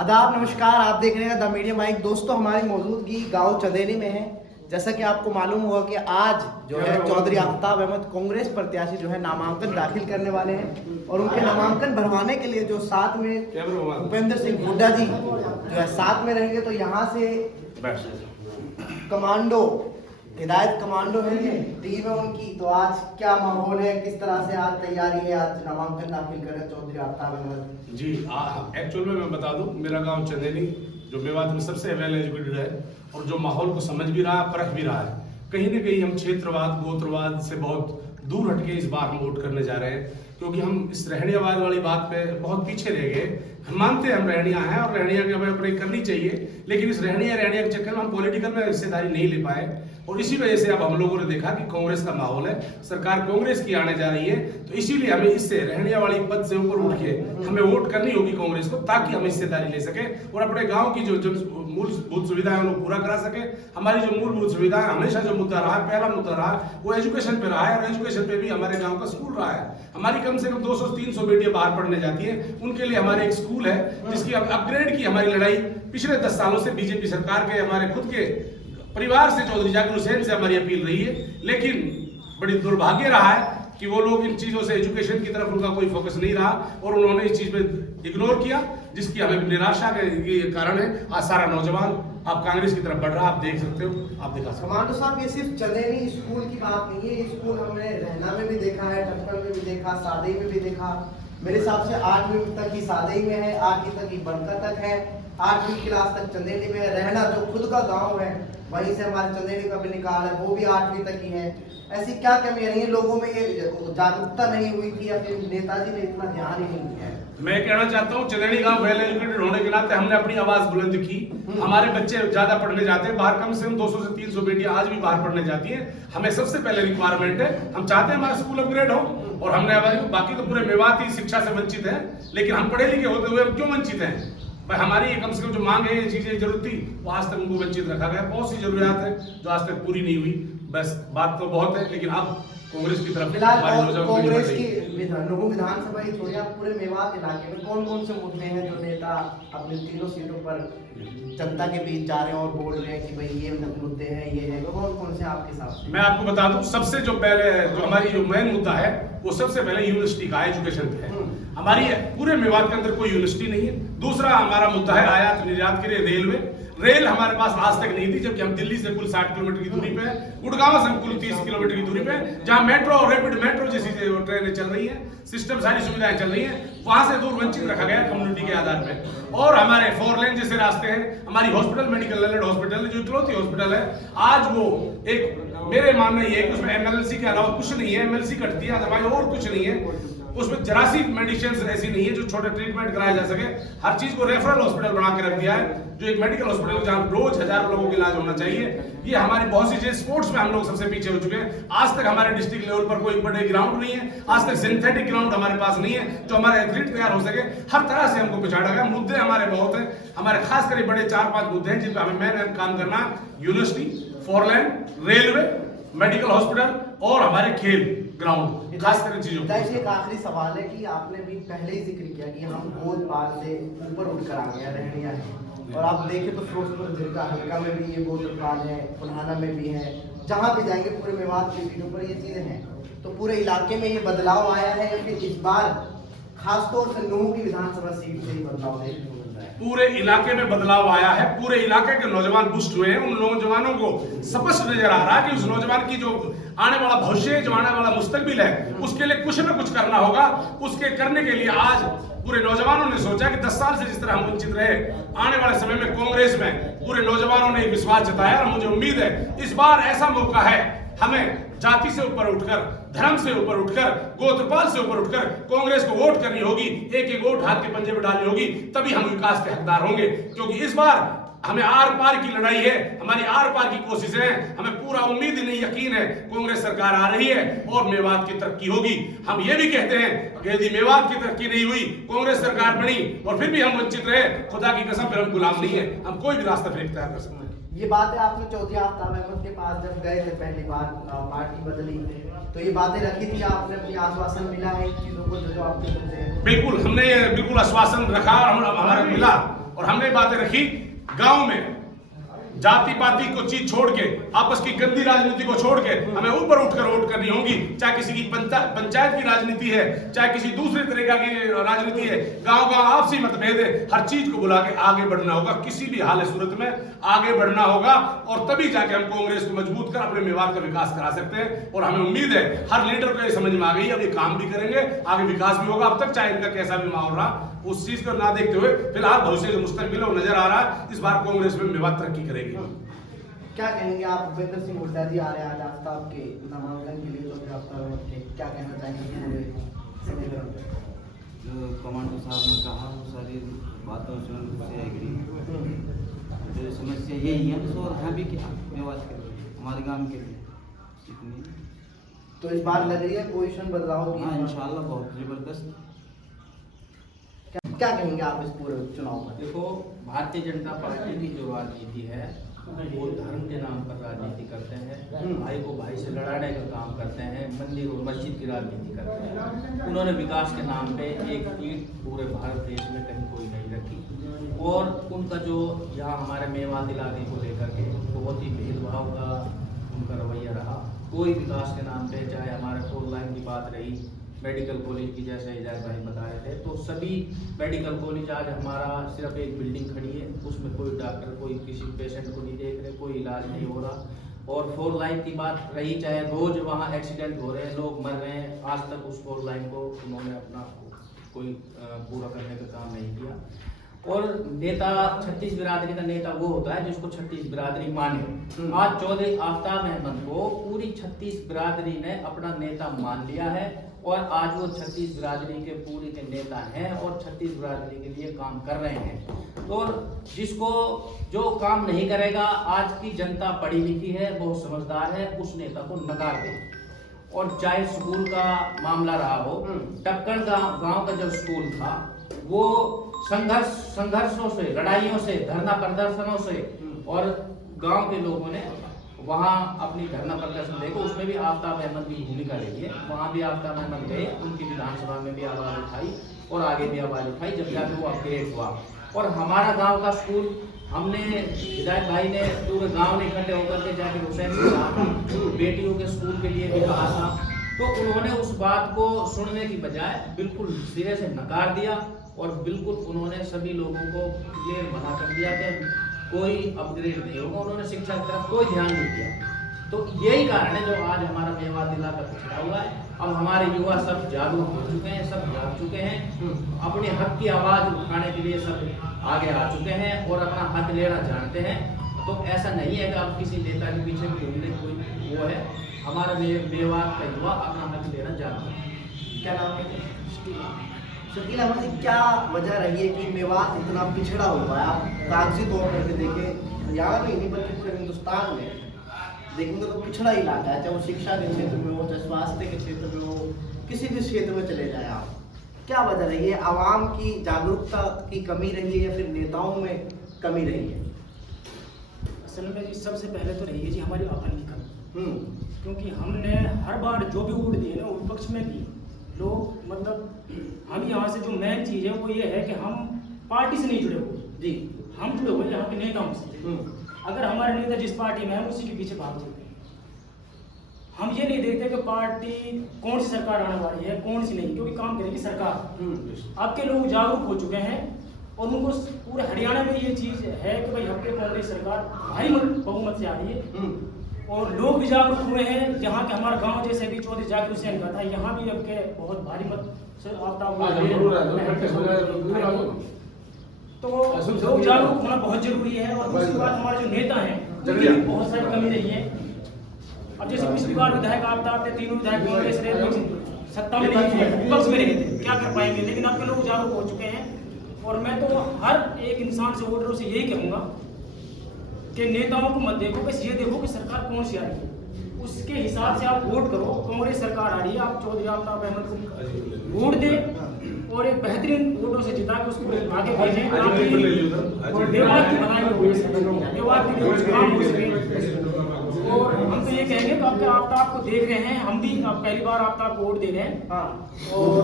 आदाब, नमस्कार। आप देख रहे हैं द मीडिया माइक। दोस्तों, हमारी मौजूदगी गांव चंदेरी में है। जैसा कि आपको मालूम होगा कि आज जो है चौधरी आफ्ताब अहमद कांग्रेस प्रत्याशी जो है नामांकन दाखिल करने वाले हैं और उनके नामांकन भरवाने के लिए जो साथ में भूपेंद्र सिंह हुड्डा जी जो है साथ में रहेंगे। तो यहाँ से कमांडो हिदायत कमांडो है, ये टीम है उनकी। तो आज क्या माहौल है, किस तरह से आज तैयारी है, आज नामांकन दाखिल करें चौधरी आफ्ताब अहमद जी। एक्चुअल में मैं बता दूं, मेरा गांव चंदेरी जो मेवात में सबसे वेल एजुकेटेड है और जो माहौल को समझ भी रहा है, परख भी रहा है। कहीं ना कहीं हम क्षेत्रवाद गोत्रवाद से बहुत दूर हटके इस बार हम वोट करने जा रहे हैं, क्योंकि हम इस रहनियावाद वाली बात पे बहुत पीछे रह गए। हम मानते हैं हम रहनिया हैं और रहनिया की हमें अपनी करनी चाहिए, लेकिन इस रहनिया के चक्कर में हम पॉलिटिकल में हिस्सेदारी नहीं ले पाए और इसी वजह से अब हम लोगों ने देखा कि कांग्रेस का माहौल है, सरकार कांग्रेस की आने जा रही है। तो इसीलिए हमें इससे रहनिया वाली पद से ऊपर उठ के हमें वोट करनी होगी कांग्रेस को, ताकि हम हिस्सेदारी ले सके और अपने गाँव की जो मूलभूत सुविधाएं उनको पूरा करा सके। हमारी जो मूलभूत सुविधाएं हमेशा जो मुद्दा रहा, पहला मुद्दा रहा, वो एजुकेशन पे रहा है और एजुकेशन पे भी हमारे गांव का स्कूल रहा है। हमारी कम से कम 200-300 बेटियां बाहर पढ़ने जाती हैं, उनके लिए हमारे एक स्कूल है जिसकी अपग्रेड की हमारी लड़ाई पिछले 10 सालों से बीजेपी सरकार के हमारे खुद के परिवार से चौधरी जाकिर हुसैन से हमारी अपील रही है। लेकिन बड़ी दुर्भाग्य रहा है कि वो लोग इन चीजों से एजुकेशन की तरफ उनका कोई फोकस नहीं रहा और उन्होंने इस चीज पे इग्नोर किया, जिसकी हमें निराशा का ये कारण है। आज सारा नौजवान आप कांग्रेस की तरफ बढ़ रहा है, आप देख सकते हो, आप दिखा सकते हो। कमांडो साहब, ये सिर्फ चंदेरी स्कूल की बात नहीं है। स्कूल हमने रहना में भी देखा है, टप्पड़ में भी देखा, सादई में भी देखा। मेरे हिसाब से 8वीं तक ही सादई में है, 8वीं तक ही बनका तक है, 8वीं क्लास तक चंदेरी में है। रहना जो खुद का गांव है, वहीं से हमारे चंदेरी का भी निकाल है, वो भी 8वीं तक ही है। ऐसी क्या कमी रही है लोगों में, ये जागरूकता नहीं हुई थी या फिर नेताजी ने इतना ध्यान ही नहीं दिया? मैं कहना चाहता हूँ, चंदेरी गांव वेल एजुकेटेड होने के नाते हमने अपनी आवाज बुलंद की। हमारे बच्चे ज्यादा पढ़ने जाते हैं बाहर, कम से कम 200 से 300 बेटियां आज भी बाहर पढ़ने जाती हैं। हमें सबसे पहले रिक्वायरमेंट है, हम चाहते हैं हमारा स्कूल अपग्रेड हो और हमने हमारी बाकी तो पूरे मेवात ही शिक्षा से वंचित है, लेकिन हम पढ़े लिखे होते हुए हम क्यों वंचित हैं? हमारी कम से कम जो मांग है, ये चीजें जरूरत थी, वो आज तक उनको वंचित रखा गया। बहुत सी जरूरियात है जो आज तक पूरी नहीं हुई। बस बात तो बहुत है, लेकिन अब कांग्रेस की तरफ फिलहाल कांग्रेस की विधानसभा ही छोड़िए, आप पूरे मेवात इलाके में कौन कौन से मुद्दे हैं जो नेता अपने तीनों सीटों पर जनता के बीच जा रहे हैं और बोल रहे हैं कि भाई ये मुद्दे हैं, ये है, कौन कौन से आपके हिसाब से? मैं आपको बता दूं, सबसे जो पहले जो हमारी जो मेन मुद्दा है, वो सबसे पहले यूनिवर्सिटी का एजुकेशन पे है। हमारी पूरे मेवात के अंदर कोई यूनिवर्सिटी नहीं है। दूसरा हमारा मुद्दा है आयात निर्यात के लिए रेलवे। रेल हमारे पास आज तक नहीं थी, जबकि हम दिल्ली से कुल 60 किलोमीटर की दूरी पे है, गुड़गांव से हम कुल 30 किलोमीटर की दूरी पे है, जहां मेट्रो और रैपिड मेट्रो जैसी ट्रेनें चल रही हैं, सिस्टम सारी सुविधाएं चल रही हैं, वहां से दूर वंचित रखा गया कम्युनिटी के आधार पे। और हमारे 4 लेन जैसे रास्ते हैं, हमारी हॉस्पिटल मेडिकल लैंड हॉस्पिटल जो इकलौती हॉस्पिटल है, आज वो एक मेरे मानना ये है कि उसमें एमएलसी के अलावा कुछ नहीं है। एमएलसी कटती है, अदरवाइज और कुछ नहीं है। उसमें जरासी मेडिसिन ऐसी नहीं है जो छोटे ट्रीटमेंट कराया जा सके। हर चीज को रेफरल हॉस्पिटल बना के रख दिया है, जो एक मेडिकल हॉस्पिटल जहां रोज हजारों लोगों का इलाज होना चाहिए। ये हमारी बहुत सी चीज, स्पोर्ट्स में हम लोग सबसे पीछे हो चुके हैं। आज तक हमारे डिस्ट्रिक्ट लेवल पर कोई बड़े ग्राउंड नहीं है, आज तक सिंथेटिक ग्राउंड हमारे पास नहीं है जो हमारे एथलीट तैयार हो सके। हर तरह से हमको पिछाड़ा गया। मुद्दे हमारे बहुत हैं, हमारे खास कर बड़े 4-5 मुद्दे हैं जिन पर हमें मेन काम करना है। यूनिवर्सिटी, 4 लेन, रेलवे, मेडिकल हॉस्पिटल और हमारे खेल ग्राउंड, खास कर चीजों को। एक आखिरी सवाल है कि आपने भी पहले ही जिक्र किया कि हम गोदपाल से ऊपर उठकर आ गए रहनिया है, और आप देखें तो फिरोजपुर जिला हल्का में भी ये गोदपाल है, पुल्हाना में भी है, जहाँ भी जाएंगे पूरे मेवात की सीटों पर ये चीजें हैं। तो पूरे इलाके में ये बदलाव आया है या फिर इस बार खासतौर से नूह की विधानसभा सीट से ही बदलाव देखने को मिल रहा है? पूरे इलाके में बदलाव आया है। पूरे इलाके के नौजवान पुष्ट हुए हैं। उन नौजवानों को स्पष्ट नजर आ रहा है कि उस नौजवान की जो आने वाला भविष्य, जो आने वाला मुस्तकबिल है, उसके लिए कुछ ना कुछ करना होगा। उसके करने के लिए आज पूरे नौजवानों ने सोचा कि 10 साल से जिस तरह हम वंचित रहे, आने वाले समय में कांग्रेस में पूरे नौजवानों ने विश्वास जताया और मुझे उम्मीद है इस बार ऐसा मौका है, हमें जाति से ऊपर उठकर, धर्म से ऊपर उठकर, गोत्रपाल से ऊपर उठकर कांग्रेस को वोट करनी होगी। एक एक वोट हाथ के पंजे में डालनी होगी, तभी हम विकास के हकदार होंगे। क्योंकि इस बार हमें आर पार की लड़ाई है, हमारी आर पार की कोशिशें हैं। हमें पूरा उम्मीद नहीं, यकीन है कांग्रेस सरकार आ रही है और मेवात की तरक्की होगी। हम ये भी कहते हैं कि यदि मेवात की तरक्की नहीं हुई, कांग्रेस सरकार बनी और फिर भी हम वंचित रहे, खुदा की कसम फिर हम गुलाम नहीं है, हम कोई भी रास्ता फिर इख्तियार कर सकते हैं। ये बातें आपने चौधरी आफ्ताब अहमद के पास जब गए थे पहली बार, पार्टी बदली, तो ये बातें रखी थी आपने, अपनी आश्वासन मिला है चीजों को जो आपके? बिल्कुल, हमने बिल्कुल आश्वासन रखा, हमारा मिला और हमने बातें रखी गांव में जाति पाति को चीज छोड़ के, आपस की गंदी राजनीति को छोड़ के हमें ऊपर उठकर वोट करनी होगी। चाहे किसी की पंचायत की राजनीति है, चाहे किसी दूसरे तरीका की राजनीति है, गांव गांव आपसी मतभेद है, हर चीज को बुला के आगे बढ़ना होगा। किसी भी हाल सूरत में आगे बढ़ना होगा और तभी जाके हम कांग्रेस को मजबूत कर अपने मेवात का विकास करा सकते हैं। और हमें उम्मीद है हर लीडर को ये समझ में आ गई, अब ये काम भी करेंगे, आगे विकास भी होगा। अब तक चाहे इनका कैसा भी माहौल रहा, उस चीज को ना देखते हुए फिलहाल भविष्य जो मुस्तकबिल है नजर आ रहा है, इस बार कांग्रेस में मेवात तरक्की करेगी। क्या कहेंगे आप? भूपेंद्र सिंह हुड्डा जी आ रहे हैं आज आफ्ताब के नामांकन के लिए, तो आफ्ताब के क्या कहना चाहेंगे पूरे समीकरण पे? जो कमांडो साहब ने कहा वो सारी बातों से उनसे एग्री। जो समस्या यही है तो और है भी क्या मेवात के हमारे गांव के लिए इतनी। तो इस बार लग रही है पोजीशन बदलाव की? हाँ इंशाल्लाह बहुत जबरदस्त। क्या कहेंगे आप इस पूरे चुनाव पर? देखो, भारतीय जनता पार्टी की जो राजनीति है वो धर्म के नाम पर राजनीति करते हैं, भाई को भाई से लड़ाने का काम करते हैं, मंदिर और मस्जिद की राजनीति करते हैं। उन्होंने विकास के नाम पे एक ईंट पूरे भारत देश में कहीं कोई नहीं रखी। और उनका जो यहाँ हमारे मेवात इलाके को लेकर के बहुत ही भेदभाव का उनका रवैया रहा। कोई विकास के नाम पे, चाहे हमारे 4 लाइन की बात रही, मेडिकल कॉलेज की जैसे इजाज भाई बता रहे थे, तो सभी मेडिकल कॉलेज आज हमारा सिर्फ एक बिल्डिंग खड़ी है, उसमें कोई डॉक्टर कोई किसी पेशेंट को नहीं देख रहे, कोई इलाज नहीं हो रहा। और 4 लाइन की बात रही, चाहे रोज वहाँ एक्सीडेंट हो रहे हैं, लोग मर रहे हैं, आज तक उस 4 लाइन को उन्होंने अपना कोई पूरा करने का काम नहीं किया। और नेता 36 बिरादरी का नेता वो होता है जिसको 36 बिरादरी माने। आज चौधरी आफ्ताब अहमद को पूरी 36 बिरादरी ने अपना नेता मान लिया है और आज वो 36 बिरादरी के पूरी के नेता हैं और 36 बिरादरी के लिए काम कर रहे हैं। और जिसको जो काम नहीं करेगा, आज की जनता पढ़ी लिखी है, बहुत समझदार है, उस नेता को नकार दे। और चाहे स्कूल का मामला रहा हो, टक्कड़ गांव का जो स्कूल था वो संघर्षों से, लड़ाइयों से, धरना प्रदर्शनों से, और गांव के लोगों ने वहाँ अपनी धरना प्रदर्शन देखो, उसमें भी आफ्ताब अहमद की भूमिका रही है। वहाँ भी आफ्ताब अहमद गए, उनकी विधानसभा में भी आवाज उठाई और आगे भी आवाज उठाई, जब जाके वो अपग्रेड हुआ। और हमारा गांव का स्कूल हमने, हिदायत भाई ने पूरे गांव ने इकट्ठे होकर के जाके हुसैन से कहा बेटियों के स्कूल के लिए भी कहा था, तो उन्होंने उस बात को सुनने की बजाय बिल्कुल सिरे से नकार दिया और बिल्कुल उन्होंने सभी लोगों को क्लियर मना कर दिया कि कोई अपग्रेड नहीं होगा। उन्होंने शिक्षा की तरफ कोई ध्यान नहीं दिया। तो यही कारण है जो आज हमारा मेवात इलाका पिछड़ा हुआ है। अब हमारे युवा सब जागरूक हो चुके हैं, सब जाग चुके हैं, अपने हक की आवाज उठाने के लिए सब आगे आ चुके हैं और अपना हक लेना जानते हैं। तो ऐसा नहीं है कि अब किसी नेता के पीछे कोई वो है, हमारा मेवात का युवा अपना हक लेना जानता है। क्या नाम है? शकील अहमद जी, क्या वजह रही है कि मेवात इतना पिछड़ा हुआ है? आप कागजी तौर पर भी देखें, यहाँ में नहीं बल्कि पूरे हिंदुस्तान में देखेंगे तो पिछड़ा इलाका है, चाहे वो शिक्षा के क्षेत्र में हो, चाहे स्वास्थ्य के क्षेत्र में हो, किसी भी क्षेत्र में चले जाए आप। क्या वजह रही है? आवाम की जागरूकता की कमी रही है या फिर नेताओं में कमी रही है? असल में जी सबसे पहले तो रही है जी हमारी अकल की कमी। क्योंकि हमने हर बार जो भी वोट दिए ना, विपक्ष में भी लोग, मतलब हम यहाँ से जो मेन चीज़ है वो ये है कि हम पार्टी से नहीं जुड़े हुए जी, हम जुड़े हुए यहाँ के नेताओं से। अगर हमारे नेता जिस पार्टी में है उसी के पीछे भाग चुके हैं। हम ये नहीं देखते कि पार्टी कौन सी सरकार आने वाली है, कौन सी नहीं, क्योंकि काम करेगी सरकार। आपके लोग जागरूक हो चुके हैं और उनको पूरे हरियाणा में ये चीज़ है कि भाई आपके कांग्रेस सरकार भारी बहुमत से आ रही है और लोग भी जागरूक हुए हैं। यहाँ के हमारा गांव जैसे भी चौधरी जाकिर हुसैन का था, यहाँ भी अब के बहुत भारी मत से तो लोग जागरूक होना बहुत जरूरी है। और दूसरी बात, हमारे जो नेता हैं उनकी बहुत सारी कमी रही है। अब जैसे पिछली बार विधायक आफ्ताब थे, तीनों विधायक कांग्रेस रहे, सत्ता में नहीं थे, विपक्ष में रहे थे, क्या कर पाएंगे? लेकिन अब के लोग जागरूक हो चुके हैं। और मैं तो हर एक इंसान से, वोटरों से यही कहूँगा कि नेताओं को मत देखो, बस ये देखो कि सरकार कौन सी आ रही है, उसके हिसाब से आप वोट करो। कांग्रेस सरकार आ रही है, आप चौधरी आफ्ताब अहमद को वोट दें और एक बेहतरीन वोटों से जिता के उसको आगे भेजें, मेवात की भलाई हो सके, मेवात के लिए कुछ काम हो सके। और हम तो ये कहेंगे कि आपके आफ्ताब को देख रहे हैं, हम भी अब पहली बार आफ्ताब को वोट दे रहे हैं और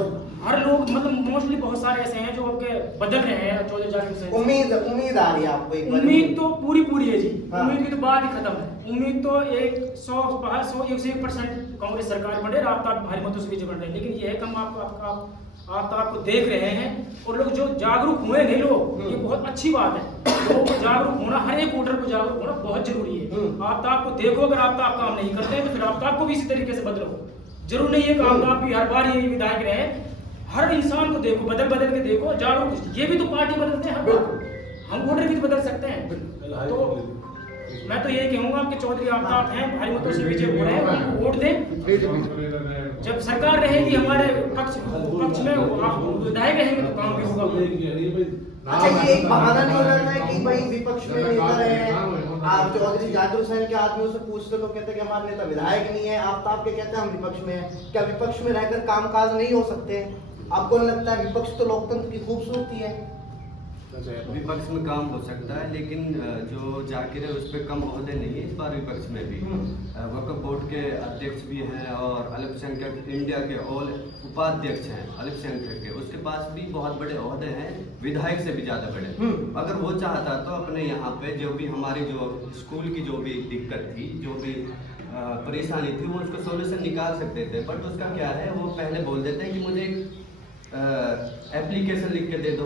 हर लोग मतलब मोस्टली बहुत सारे ऐसे हैं जो के बदल रहे हैं चौधरी जाकिर हुसैन से। उम्मीद आ रही है आपको एक बार? उम्मीद तो पूरी है जी। हाँ। उम्मीद की तो बात ही खत्म है। उम्मीद तो 101% कांग्रेस सरकार बने, आफ्ताब भारी मतों से विजय बन रहे हैं। लेकिन ये है कि हम आफ्ताब को देख रहे हैं और लोग जो जागरूक हुए नहीं लोग, ये बहुत अच्छी बात है। लोगों को जागरूक होना, हर एक वोटर को जागरूक होना बहुत जरूरी है। आफ्ताब को देखो, अगर आफ्ताब काम नहीं करते हैं तो फिर आफ्ताब को भी इसी तरीके से बदलो। जरूर नहीं है कि आफ्ताब भी हर बार ये विधायक रहे। हर इंसान को देखो, बदल के देखो, जागरूक। ये भी तो पार्टी बदलते हैं हर बार, हम वोटर भी तो बदल सकते हैं। तो मैं तो यही कहूंगा कि चौधरी आफ्ताब हैं, भारी मतों से विजय हो रहे हैं, उनको वोट दें। जब सरकार रहेगी हमारे पक्ष में, विधायक रहेंगे तो काम भी होगा। अच्छा, ये एक बहाना नहीं हो जाता है कि भाई विपक्ष में नेता रहे हैं, आप चौधरी जाकिर हुसैन के आदमियों से पूछते तो कहते हैं कि हमारे नेता विधायक नहीं है, आफ्ताब के कहते हैं हम विपक्ष में हैं। क्या विपक्ष में रहकर कामकाज नहीं हो सकते हैं? आपको नहीं लगता है विपक्ष तो लोकतंत्र की खूबसूरती है? विपक्ष में काम हो सकता है, लेकिन जो जाकिर है उस पर कम ओहदे नहीं है इस बार विपक्ष में भी। वक्फ बोर्ड के अध्यक्ष भी हैं और अल्पसंख्यक इंडिया के ऑल उपाध्यक्ष हैं अल्पसंख्यक के, उसके पास भी बहुत बड़े ओहदे हैं, विधायक से भी ज़्यादा बड़े। अगर वो चाहता तो अपने यहाँ पे जो भी हमारी जो स्कूल की जो भी दिक्कत थी, जो भी परेशानी थी, वो उसका सोल्यूशन निकाल सकते थे। बट उसका क्या है, वो पहले बोल देते हैं कि मुझे एक एप्लीकेशन लिख के दे दो।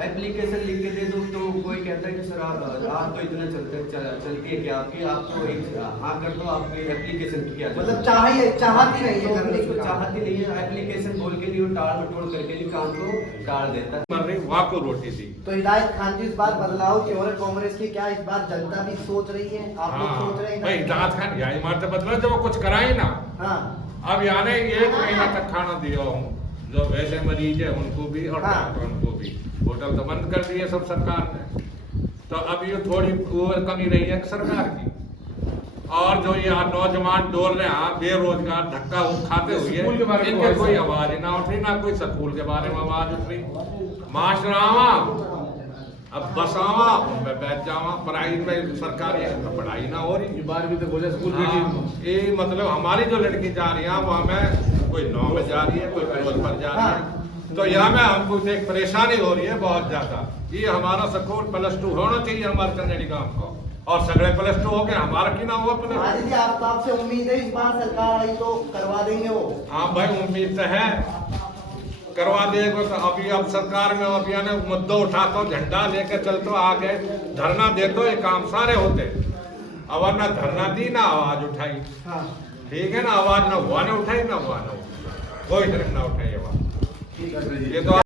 एप्लीकेशन लिख के दे दो तो कोई कहता है कि सर आप तो इतना चलती है कि आप तो एक हाँ कर दो, आपकी एप्लीकेशन किया जाए। मतलब चाहती नहीं है करने की, चाहती नहीं है, एप्लीकेशन बोल के नहीं, वो टाल मटोल करके नहीं काम को टाल देता है। मर रही वहाँ को रोटी दी। तो हिदायत खान जी इस बार बदलाव की और कांग्रेस की, क्या इस बार जनता भी सोच रही है? आप लोग सोच रहे हैं? भाई हिदायत खान यही इमारत बदला जब वो कुछ कराई ना। हाँ अब यानी 1 महीना तक खाना दिया हूँ, जो वैसे मरीज है उनको भी और डॉक्टरों को भी। होटल तो बंद कर दिए सब सरकार ने, तो अब ये थोड़ी कमी रही है सरकार की। और जो ये नौजवान डोल रहे हैं बेरोजगार धक्का खाते हुए, इनके कोई आवाज ना उठी, ना कोई स्कूल के बारे में आवाज उठ रही। मास्टरावा अब बसावा उनमें बैठ जावा, पढ़ाई में सरकारी तो पढ़ाई ना हो रही। बार भी तो बोले स्कूल ये मतलब हमारी जो लड़की जा रही है वो हमें कोई 9 में जा रही है, कोई 5 पर जा रही है, तो यहाँ में हमको एक परेशानी हो रही है बहुत ज्यादा। ये हमारा स्कूल +2 होना चाहिए हमारे चंदेरी गांव को, और सगळे +2 हो गए, हमारा की ना हुआ जी, आफ्ताब से उम्मीद है इस बार सरकार आई तो करवा देंगे वो? हाँ भाई उम्मीद तो है करवा देगा। तो अभी अब सरकार में अभी आने मुद्दा उठाता हूँ, झंडा लेके चलते आगे, धरना देते ये काम सारे होते। अब ना धरना दी ना आवाज उठाई, ठीक है ना, आवाज ना हुआ ना उठाई, ना हुआ ना कोई ना उठाई आवाज। ये तो